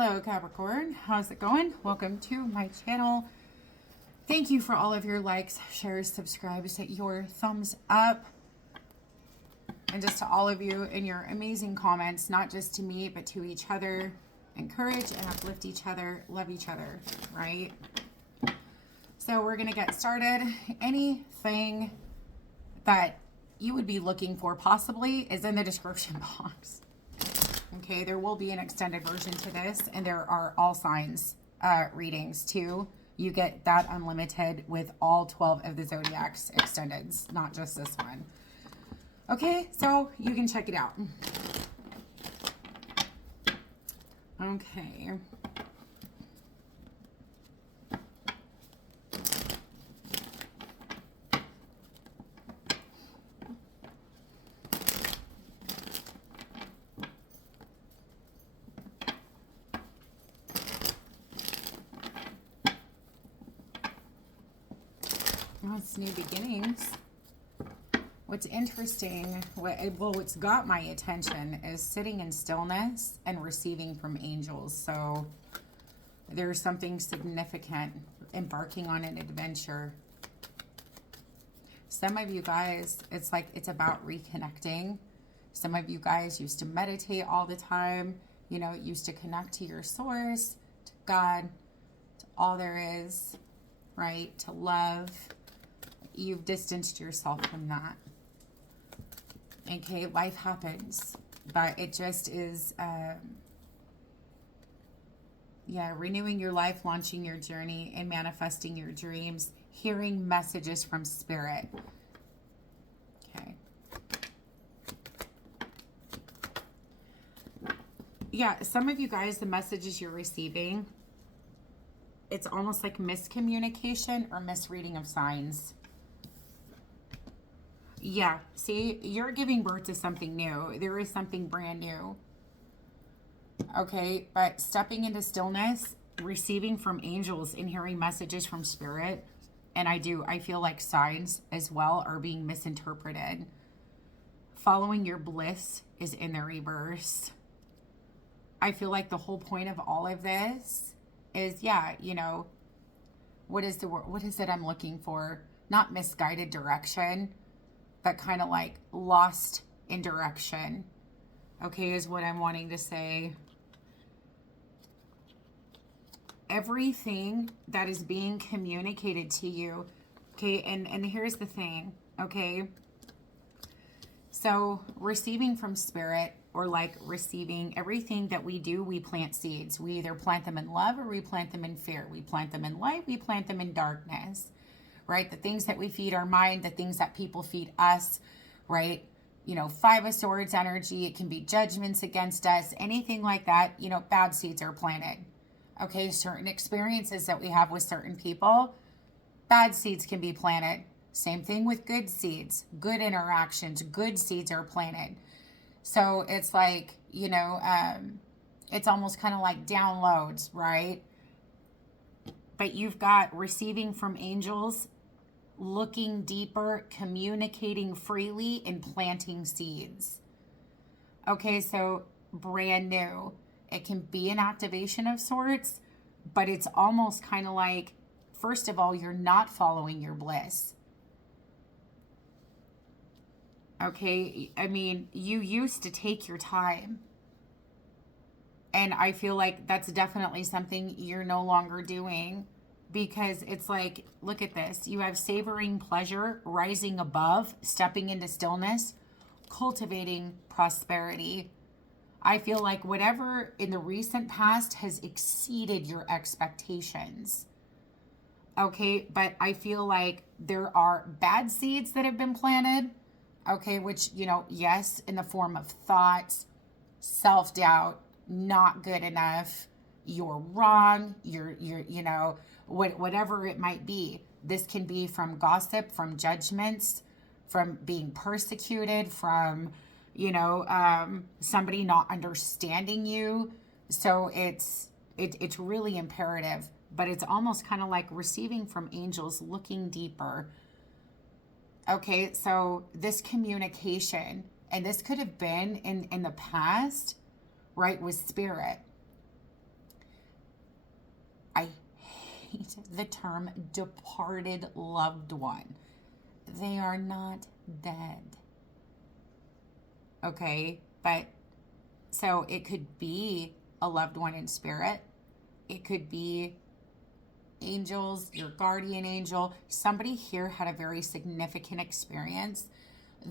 Hello Capricorn, how's it going? Welcome to my channel. Thank you for all of your likes, shares, subscribes, your thumbs up, and just to all of you and your amazing comments, not just to me, but to each other. Encourage and uplift each other, love each other, right? So we're going to get started. Anything that you would be looking for possibly is in the description box. Okay, there will be an extended version to this, and there are all signs readings too. You get that unlimited with all 12 of the zodiacs extendeds, not just this one. Okay, so you can check it out. Okay. Well, it's new beginnings. What's interesting, what's got my attention is sitting in stillness and receiving from angels. So there's something significant, embarking on an adventure. Some of you guys, it's like it's about reconnecting. Some of you guys used to meditate all the time, you know, used to connect to your source, to God, to all there is, right? To love. You've distanced yourself from that. Okay, life happens, but it just is, renewing your life, launching your journey, and manifesting your dreams, hearing messages from spirit. Okay. Yeah, some of you guys, the messages you're receiving, it's almost like miscommunication or misreading of signs. Yeah, see, you're giving birth to something new. There is something brand new. Okay, but stepping into stillness, receiving from angels and hearing messages from spirit, and I feel like signs as well are being misinterpreted. Following your bliss is in the reverse. I feel like the whole point of all of this is, what is it I'm looking for? Not misguided direction, but kind of like lost in direction, okay, is what I'm wanting to say. Everything that is being communicated to you, okay, and here's the thing, okay, so receiving from spirit, or like receiving everything that we do, we plant seeds. We either plant them in love or we plant them in fear. We plant them in light, we plant them in darkness. Right? The things that we feed our mind, the things that people feed us, right? You know, Five of Swords energy, it can be judgments against us, anything like that, you know, bad seeds are planted. Okay, certain experiences that we have with certain people, bad seeds can be planted. Same thing with good seeds, good interactions, good seeds are planted. So it's like, it's almost kind of like downloads, right? But you've got receiving from angels, looking deeper, communicating freely, and planting seeds. Okay, so brand new. It can be an activation of sorts, but it's almost kind of like, first of all, you're not following your bliss. Okay, I mean, you used to take your time. And I feel like that's definitely something you're no longer doing. Because it's like, look at this. You have savoring pleasure, rising above, stepping into stillness, cultivating prosperity. I feel like whatever in the recent past has exceeded your expectations. Okay, but I feel like there are bad seeds that have been planted. Okay, which, yes, in the form of thoughts, self-doubt, not good enough, you're wrong, you're whatever it might be. This can be from gossip, from judgments, from being persecuted, from, somebody not understanding you. So it's really imperative, but it's almost kind of like receiving from angels, looking deeper. Okay, so this communication, and this could have been in the past, right, with spirit. I hate the term departed loved one. They are not dead. Okay, but so it could be a loved one in spirit. It could be angels, your guardian angel. Somebody here had a very significant experience.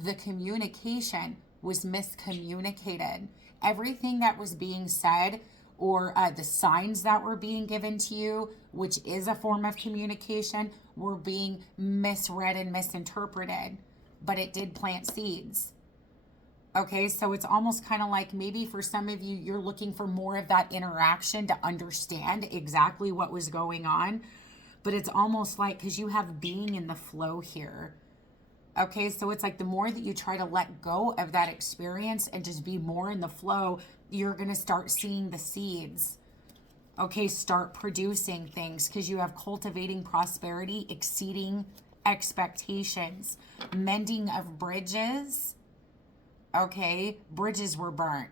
The communication was miscommunicated. Everything that was being said, or the signs that were being given to you, which is a form of communication, were being misread and misinterpreted. But it did plant seeds. Okay, so it's almost kind of like maybe for some of you, you're looking for more of that interaction to understand exactly what was going on. But it's almost like, because you have being in the flow here. Okay, so it's like the more that you try to let go of that experience and just be more in the flow, you're going to start seeing the seeds. Okay, start producing things, because you have cultivating prosperity, exceeding expectations, mending of bridges. Okay, bridges were burnt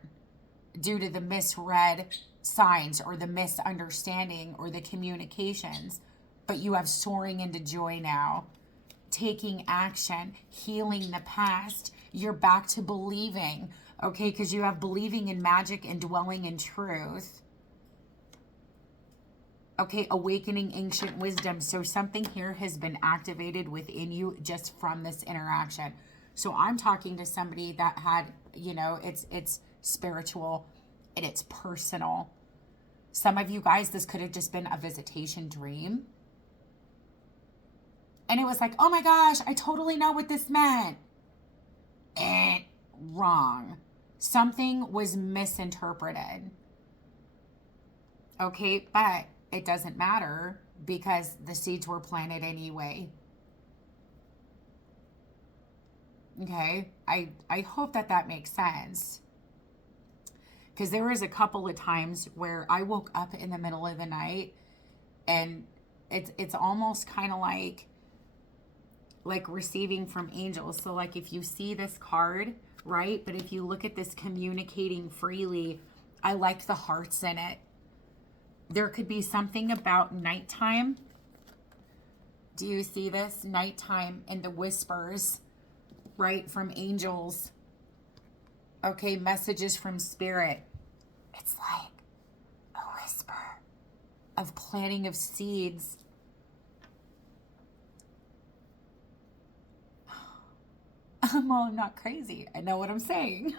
due to the misread signs or the misunderstanding or the communications. But you have soaring into joy now, taking action, healing the past. You're back to believing, okay, because you have believing in magic and dwelling in truth. Okay, awakening ancient wisdom. So something here has been activated within you just from this interaction. So I'm talking to somebody that had, it's spiritual and it's personal. Some of you guys, this could have just been a visitation dream. And it was like, oh my gosh, I totally know what this meant. Wrong. Something was misinterpreted. Okay, but it doesn't matter because the seeds were planted anyway. Okay, I hope that makes sense. Because there was a couple of times where I woke up in the middle of the night and it's almost kind of like receiving from angels. So like if you see this card, right? But if you look at this communicating freely, I like the hearts in it. There could be something about nighttime. Do you see this? Nighttime and the whispers, right? From angels. Okay, messages from spirit. It's like a whisper of planting of seeds. Well, I'm not crazy. I know what I'm saying.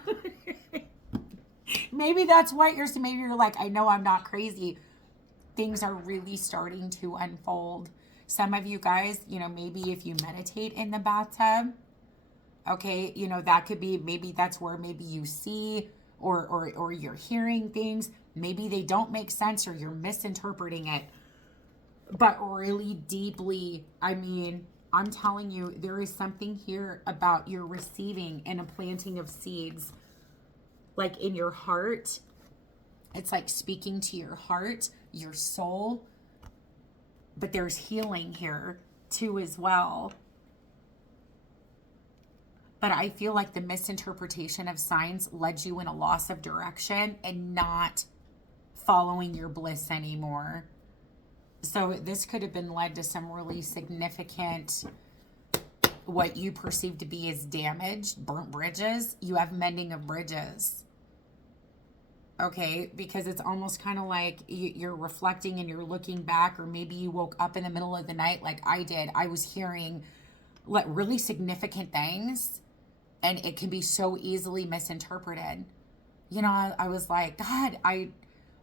Maybe that's what maybe you're like, I know I'm not crazy. Things are really starting to unfold. Some of you guys, maybe if you meditate in the bathtub, okay, that could be, maybe that's where maybe you see or you're hearing things. Maybe they don't make sense or you're misinterpreting it. But really deeply, I'm telling you, there is something here about your receiving and a planting of seeds, like in your heart. It's like speaking to your heart, your soul. But there's healing here too as well. But I feel like the misinterpretation of signs led you in a loss of direction and not following your bliss anymore. So this could have been led to some really significant, what you perceive to be as damaged, burnt bridges. You have mending of bridges. Okay, because it's almost kind of like you're reflecting and you're looking back, or maybe you woke up in the middle of the night like I did. I was hearing really significant things, and it can be so easily misinterpreted. I was like, God,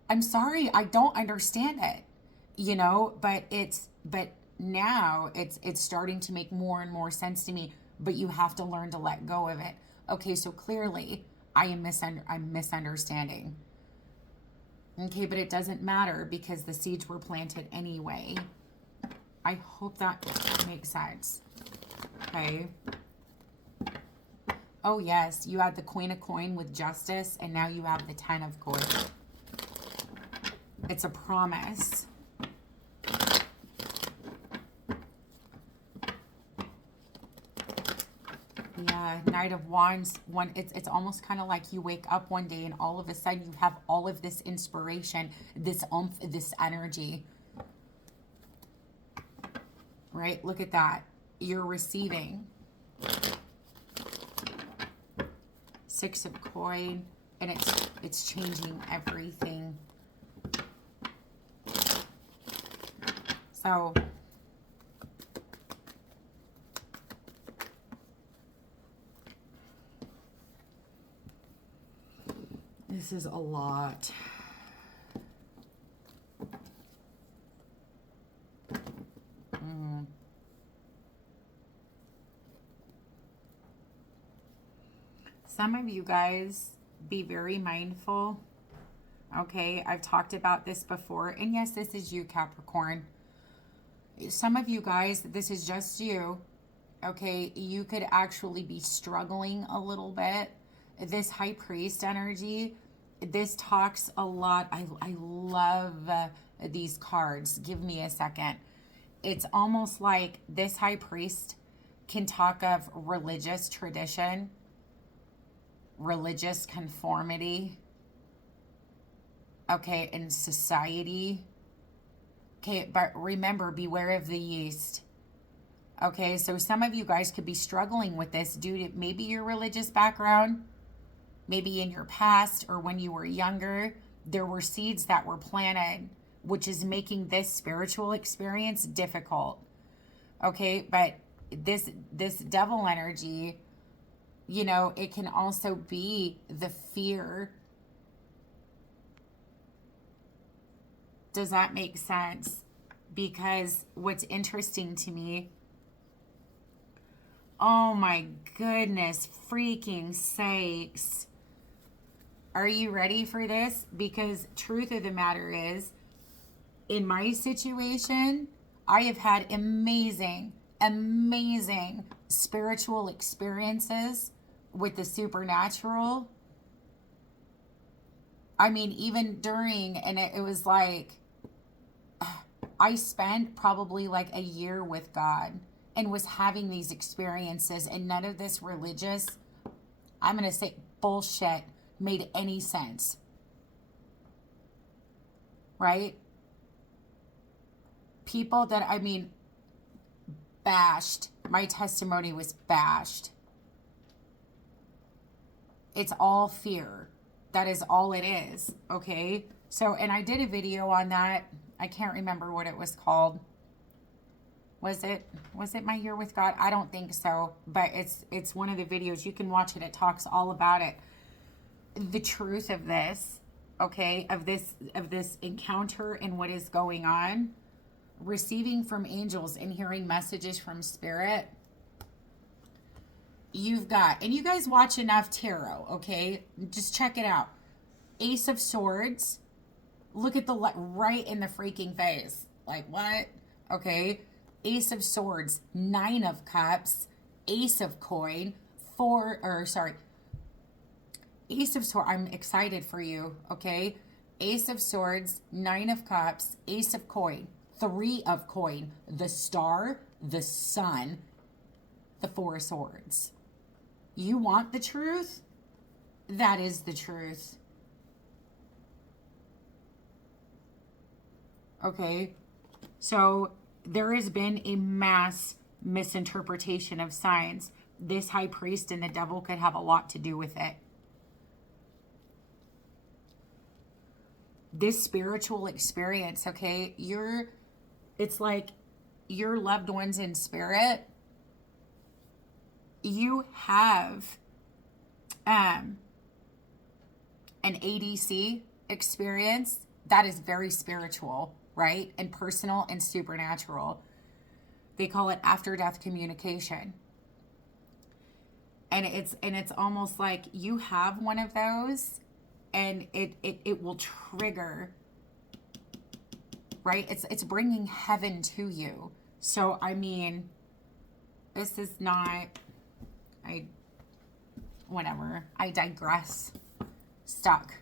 I'm sorry, I don't understand it. But now it's starting to make more and more sense to me, but you have to learn to let go of it. Okay, so clearly I'm misunderstanding. Okay, but it doesn't matter because the seeds were planted anyway. I hope that makes sense. Okay. Oh yes, you had the Queen of Coin with Justice, and now you have the 10 of Coin. It's a promise. Yeah, Knight of Wands. It's almost kind of like you wake up one day and all of a sudden you have all of this inspiration, this oomph, this energy. right? Look at that. You're receiving. Six of coin, and it's changing everything. So this is a lot. Some of you guys, be very mindful. Okay, I've talked about this before. And yes, this is you, Capricorn. Some of you guys, this is just you. Okay, you could actually be struggling a little bit. This high priest energy, this talks a lot. I love these cards. Give me a second. It's almost like this high priest can talk of religious tradition, religious conformity, okay, in society. Okay, but remember, beware of the yeast. Okay, so some of you guys could be struggling with this due to maybe your religious background, maybe in your past or when you were younger, there were seeds that were planted, which is making this spiritual experience difficult. Okay, but this devil energy, you know, it can also be the fear. Does that make sense? Because what's interesting to me, oh my goodness, freaking sakes. Are you ready for this? Because truth of the matter is, in my situation, I have had amazing spiritual experiences with the supernatural. I mean, even during, and it was like, I spent probably like a year with God and was having these experiences, and none of this religious, I'm going to say bullshit, made any sense. Right? People that, I mean, bashed. My testimony was bashed. It's all fear. That is all it is. Okay? So, and I did a video on that. I can't remember what it was called. Was it My Year with God? I don't think so, but it's one of the videos. You can watch it. It talks all about it. The truth of this, okay, of this encounter and what is going on, receiving from angels and hearing messages from spirit. You've got, and you guys watch enough tarot, okay? Just check it out. Ace of Swords. Look at the right in the freaking face. Like, what? Okay. Ace of Swords, Nine of Cups, Ace of Coin, Ace of Swords. I'm excited for you, okay? Ace of Swords, Nine of Cups, Ace of Coin, Three of Coin, the Star, the Sun, the Four of Swords. You want the truth? That is the truth. Okay? So there has been a mass misinterpretation of signs. This high priest and the devil could have a lot to do with it. This spiritual experience, okay, it's like your loved ones in spirit, you have an ADC experience that is very spiritual, right? And personal and supernatural. They call it after death communication. And it's almost like you have one of those and it will trigger, right? It's bringing heaven to you. So, I mean, this is not, whatever. I digress. Stuck.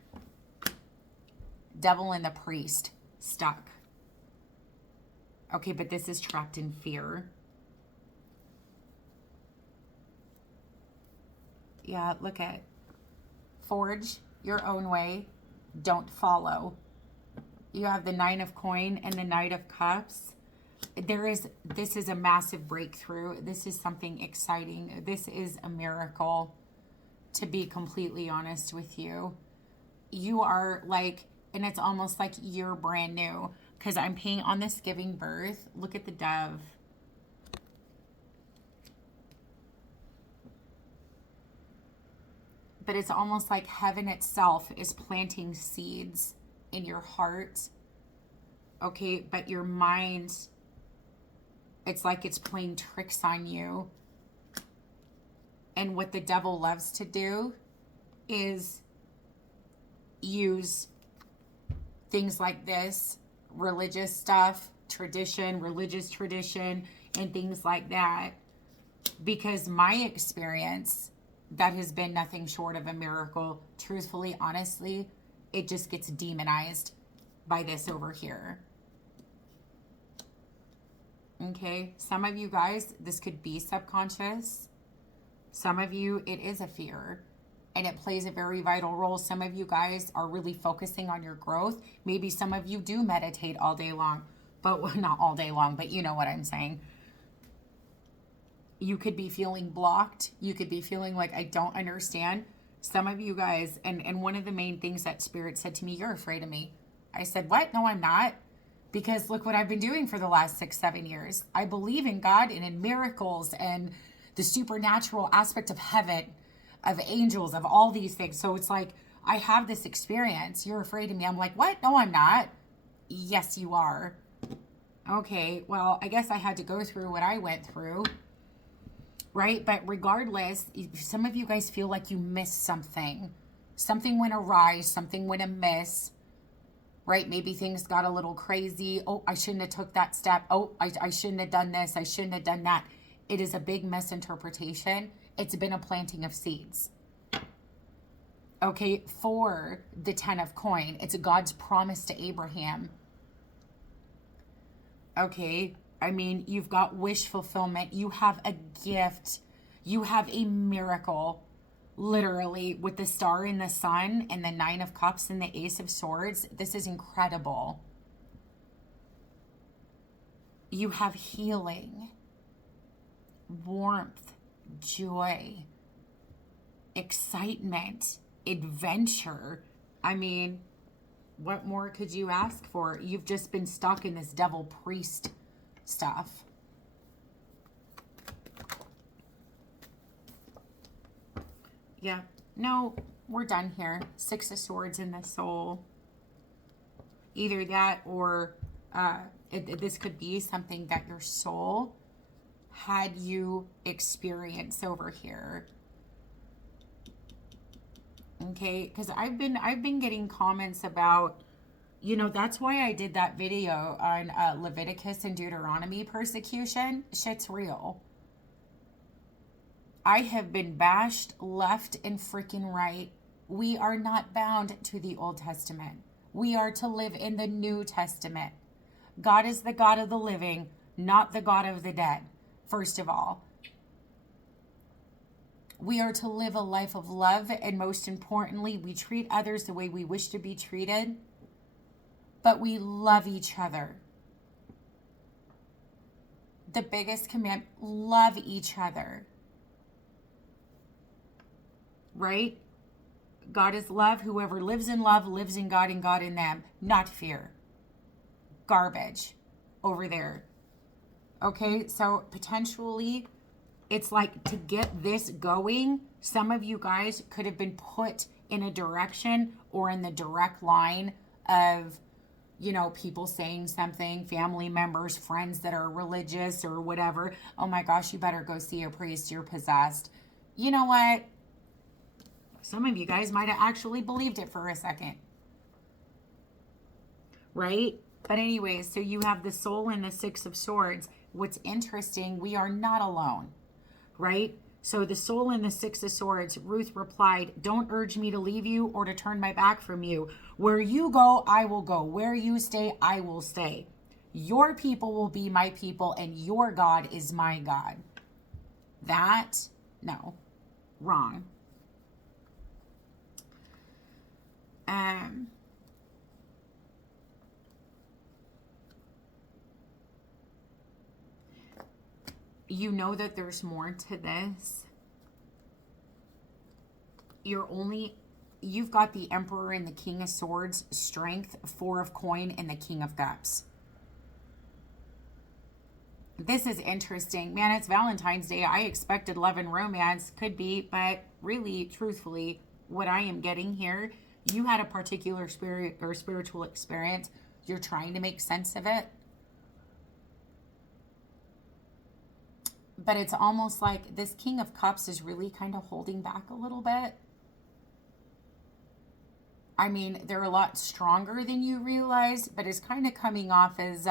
Devil and the priest. Stuck. Okay, but this is trapped in fear. Yeah, look at. Forge your own way. Don't follow. You have the Nine of Coin and the Knight of Cups. This is a massive breakthrough. This is something exciting. This is a miracle, to be completely honest with you. You are like, and it's almost like you're brand new, because I'm paying on this giving birth. Look at the dove. But it's almost like heaven itself is planting seeds in your heart. Okay, but your mind, it's like it's playing tricks on you. And what the devil loves to do is use things like this, religious stuff, religious tradition, and things like that. Because my experience, that has been nothing short of a miracle. Truthfully, honestly, it just gets demonized by this over here. Okay, some of you guys, this could be subconscious. Some of you, it is a fear, and it plays a very vital role. Some of you guys are really focusing on your growth. Maybe some of you do meditate all day long, but well, not all day long, but you know what I'm saying. You could be feeling blocked. You could be feeling like, I don't understand. Some of you guys, and one of the main things that Spirit said to me, you're afraid of me. I said, what? No, I'm not. Because look what I've been doing for the last 6-7 years. I believe in God and in miracles and the supernatural aspect of heaven, of angels, of all these things. So it's like, I have this experience. You're afraid of me. I'm like, what? No, I'm not. Yes, you are. Okay, well, I guess I had to go through what I went through. Right? But regardless, some of you guys feel like you missed something. Something went awry, something went amiss. Right? Maybe things got a little crazy. Oh, I shouldn't have took that step. Oh, I shouldn't have done this. I shouldn't have done that. It is a big misinterpretation. It's been a planting of seeds. Okay, for the 10 of coin, it's God's promise to Abraham. Okay, I mean, you've got wish fulfillment. You have a gift. You have a miracle, literally, with the star and the sun and the 9 of cups and the ace of swords. This is incredible. You have healing, warmth, joy, excitement, adventure. I mean, what more could you ask for? You've just been stuck in this devil priest stuff. Yeah. No, we're done here. 6 of swords in the soul. Either that or this could be something that your soul had you experience over here. Okay, because I've been getting comments about, you know, that's why I did that video on Leviticus and Deuteronomy persecution. Shit's real. I have been bashed left and freaking right. We are not bound to the Old Testament. We are to live in the New Testament. God is the God of the living, not the God of the dead, first of all. We are to live a life of love, and most importantly, we treat others the way we wish to be treated, but we love each other. The biggest command, love each other. Right? God is love. Whoever lives in love lives in God and God in them, not fear. Garbage over there. Okay, so potentially it's like, to get this going, some of you guys could have been put in a direction or in the direct line of, you know, people saying something, family members, friends that are religious or whatever. Oh my gosh, you better go see a priest. You're possessed. You know what? Some of you guys might have actually believed it for a second. Right? But anyways, so you have the soul and the 6 of swords. What's interesting, we are not alone. Right? So the soul and the 6 of swords, Ruth replied, don't urge me to leave you or to turn my back from you. Where you go, I will go. Where you stay, I will stay. Your people will be my people and your God is my God. That, no, wrong. You know that there's more to this. You've got the Emperor and the King of Swords, Strength, Four of Coin, and the King of Cups. This is interesting. Man, it's Valentine's Day. I expected love and romance. Could be, but really, truthfully, what I am getting here, you had a particular spirit or spiritual experience. You're trying to make sense of it. But it's almost like this King of Cups is really kind of holding back a little bit. I mean, they're a lot stronger than you realize, but it's kind of coming off as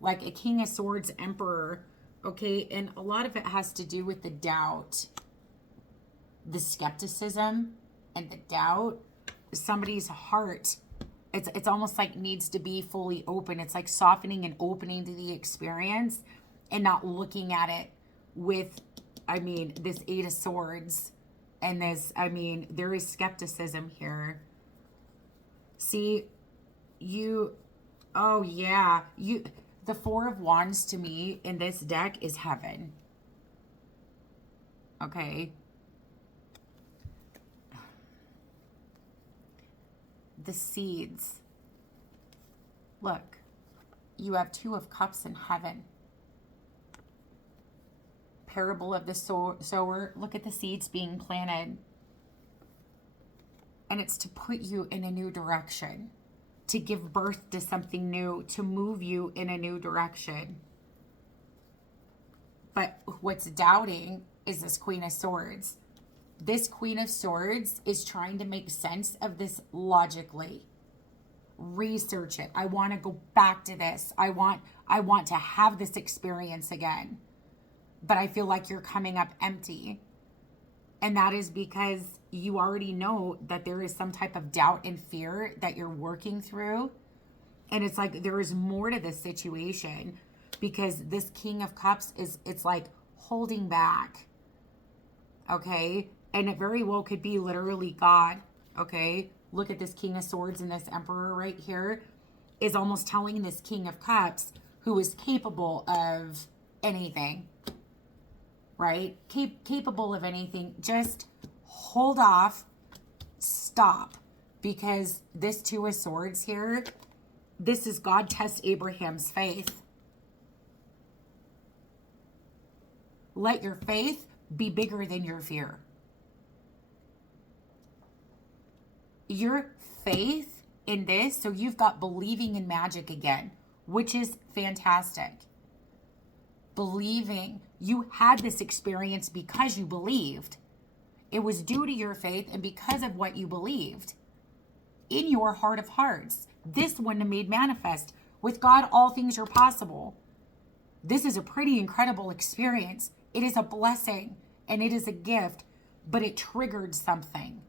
like a King of Swords Emperor, okay? And a lot of it has to do with the doubt, the skepticism, and the doubt. Somebody's heart, it's almost like needs to be fully open. It's like softening and opening to the experience and not looking at it with, I mean, this Eight of Swords and this, I mean, there is skepticism here. See, oh yeah, the Four of Wands to me in this deck is heaven. Okay. The seeds. Look, you have Two of Cups in heaven. Parable of the sower. Look at the seeds being planted. And it's to put you in a new direction, to give birth to something new, to move you in a new direction. But what's doubting is this Queen of Swords. This Queen of Swords is trying to make sense of this logically. Research it. I want to go back to this. I want to have this experience again. But I feel like you're coming up empty. And that is because you already know that there is some type of doubt and fear that you're working through. And it's like there is more to this situation because this King of Cups it's like holding back. Okay? And it very well could be literally God. Okay? Look at this King of Swords and this Emperor right here is almost telling this King of Cups who is capable of anything. Right? Capable of anything. Just hold off. Stop. Because this Two of Swords here, this is God tests Abraham's faith. Let your faith be bigger than your fear. Your faith in this, so you've got believing in magic again, which is fantastic. Believing. You had this experience because you believed. It was due to your faith and because of what you believed. In your heart of hearts. This one made manifest. With God, all things are possible. This is a pretty incredible experience. It is a blessing and it is a gift, but it triggered something.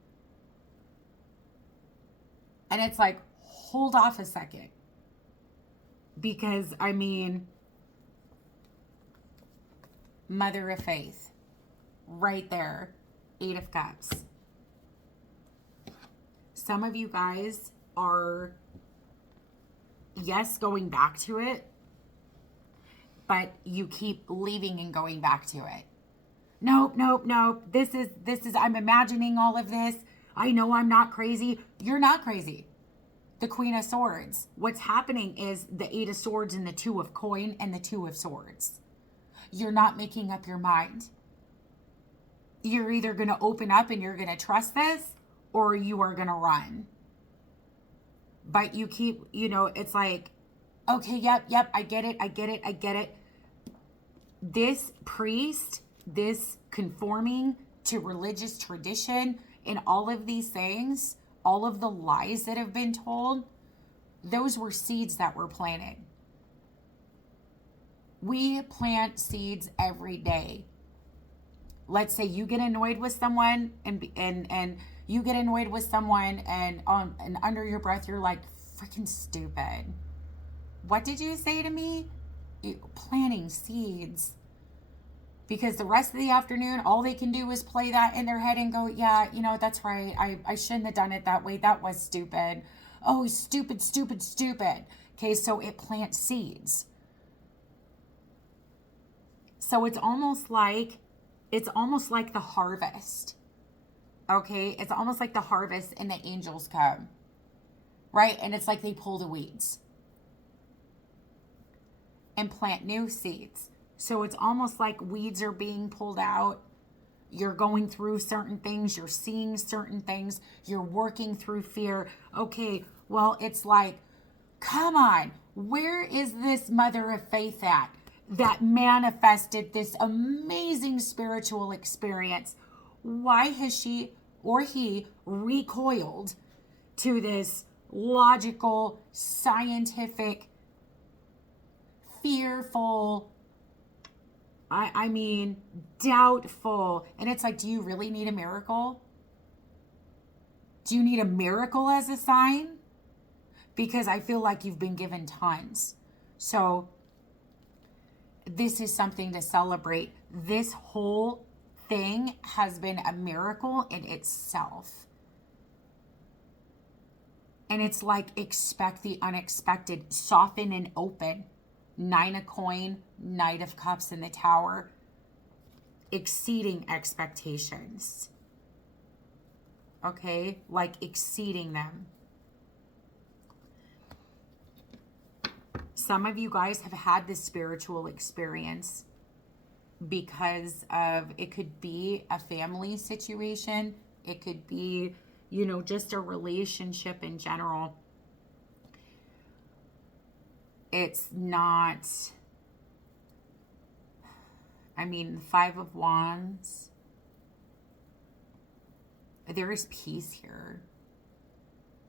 And it's like, hold off a second. Because, I mean, Mother of Faith, right there, Eight of Cups. Some of you guys are, yes, going back to it, but you keep leaving and going back to it. Nope. This is, I'm imagining all of this. I know I'm not crazy. You're not crazy. The Queen of Swords. What's happening is the Eight of Swords and the Two of Coin and the Two of Swords. You're not making up your mind. You're either going to open up and you're going to trust this or you are going to run. But you keep, it's like, okay, yep, I get it. This priest, this conforming to religious tradition and all of these things, all of the lies that have been told, those were seeds that were planted. We plant seeds every day. Let's say you get annoyed with someone and you get annoyed with someone and under your breath you're like, freaking stupid. What did you say to me? Planting seeds. Because the rest of the afternoon, all they can do is play that in their head and go, yeah, that's right. I shouldn't have done it that way. That was stupid. Oh, stupid. Okay, so it plants seeds. So it's almost like the harvest. Okay? It's almost like the harvest and the angels come. Right? And it's like they pull the weeds and plant new seeds. So it's almost like weeds are being pulled out. You're going through certain things. You're seeing certain things. You're working through fear. Okay, well, it's like, come on. Where is this mother of faith at that manifested this amazing spiritual experience? Why has she or he recoiled to this logical, scientific, fearful, I mean, doubtful? And it's like, do you really need a miracle? Do you need a miracle as a sign? Because I feel like you've been given tons. So this is something to celebrate. This whole thing has been a miracle in itself. And it's like, expect the unexpected, soften and open. 9 of coin, Knight of Cups in the Tower, exceeding expectations. Okay, like exceeding them. Some of you guys have had this spiritual experience because of, it could be a family situation. It could be, just a relationship in general. It's not, the 5 of Wands. There is peace here.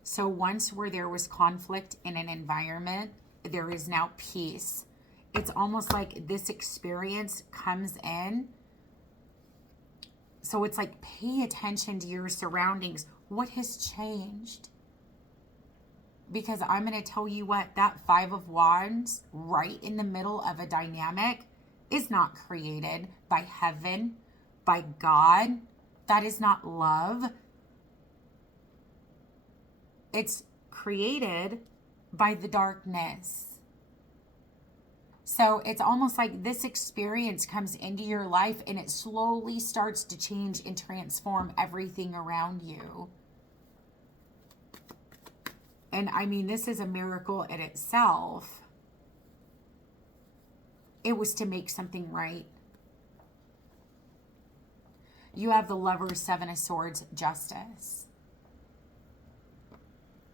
So once where there was conflict in an environment, there is now peace. It's almost like this experience comes in. So it's like, pay attention to your surroundings. What has changed? Because I'm going to tell you what, that 5 of Wands right in the middle of a dynamic is not created by heaven, by God. That is not love. It's created by the darkness. So it's almost like this experience comes into your life and it slowly starts to change and transform everything around you. And this is a miracle in itself. It was to make something right. You have the Lovers, 7 of Swords, justice.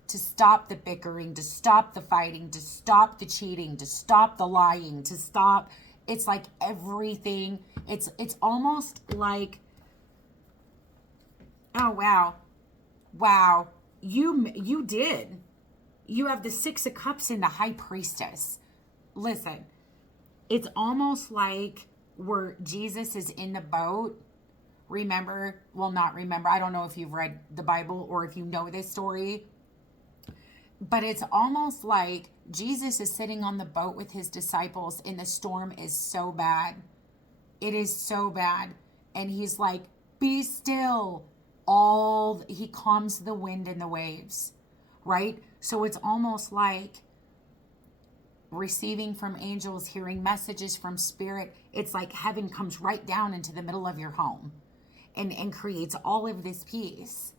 To stop the bickering, to stop the fighting, to stop the cheating, to stop the lying, to stop. It's like everything. It's almost like, oh, wow. Wow. You did. You have the 6 of Cups and the High Priestess. Listen, it's almost like where Jesus is in the boat. Remember, well, not remember. I don't know if you've read the Bible or if you know this story. But it's almost like Jesus is sitting on the boat with his disciples and the storm is so bad. It is so bad. And he's like, be still. He calms the wind and the waves, right? So it's almost like receiving from angels, hearing messages from spirit. It's like heaven comes right down into the middle of your home and creates all of this peace.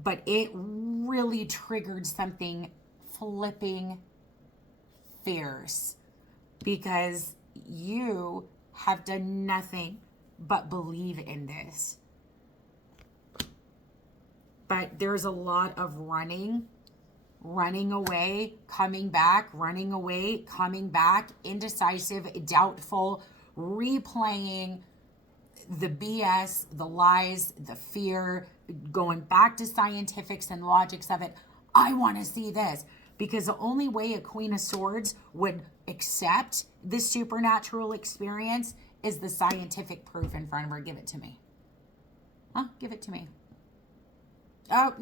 But it really triggered something flipping fierce because you have done nothing but believe in this. But there's a lot of running away, coming back, running away, coming back, indecisive, doubtful, replaying the BS, the lies, the fear, going back to scientifics and logics of it. I want to see this. Because the only way a Queen of Swords would accept this supernatural experience is the scientific proof in front of her. Give it to me. Give it to me. Oh,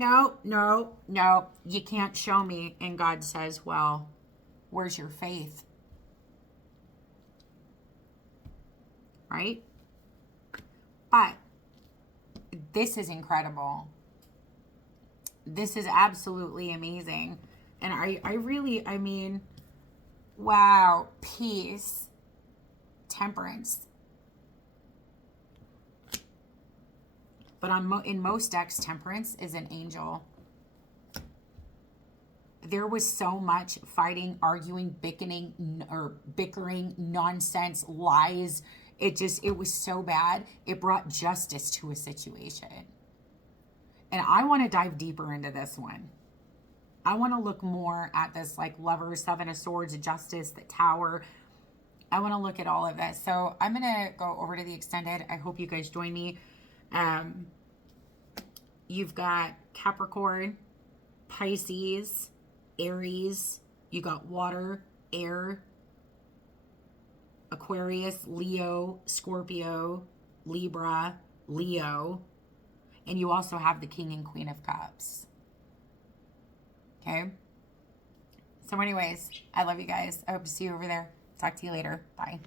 no. You can't show me. And God says, well, where's your faith? Right? But this is incredible. This is absolutely amazing. And I really, wow, peace Temperance. But in most decks, Temperance is an angel. There was so much fighting, arguing, bickering, nonsense, lies. It was so bad. It brought justice to a situation. And I want to dive deeper into this one. I want to look more at this like Lovers, Seven of Swords, Justice, the Tower. I want to look at all of this. So I'm going to go over to the extended. I hope you guys join me. You've got Capricorn, Pisces, Aries. You got water, air, Aquarius, Leo, Scorpio, Libra, Leo. And you also have the King and Queen of Cups. Okay? So anyways, I love you guys. I hope to see you over there. Talk to you later. Bye.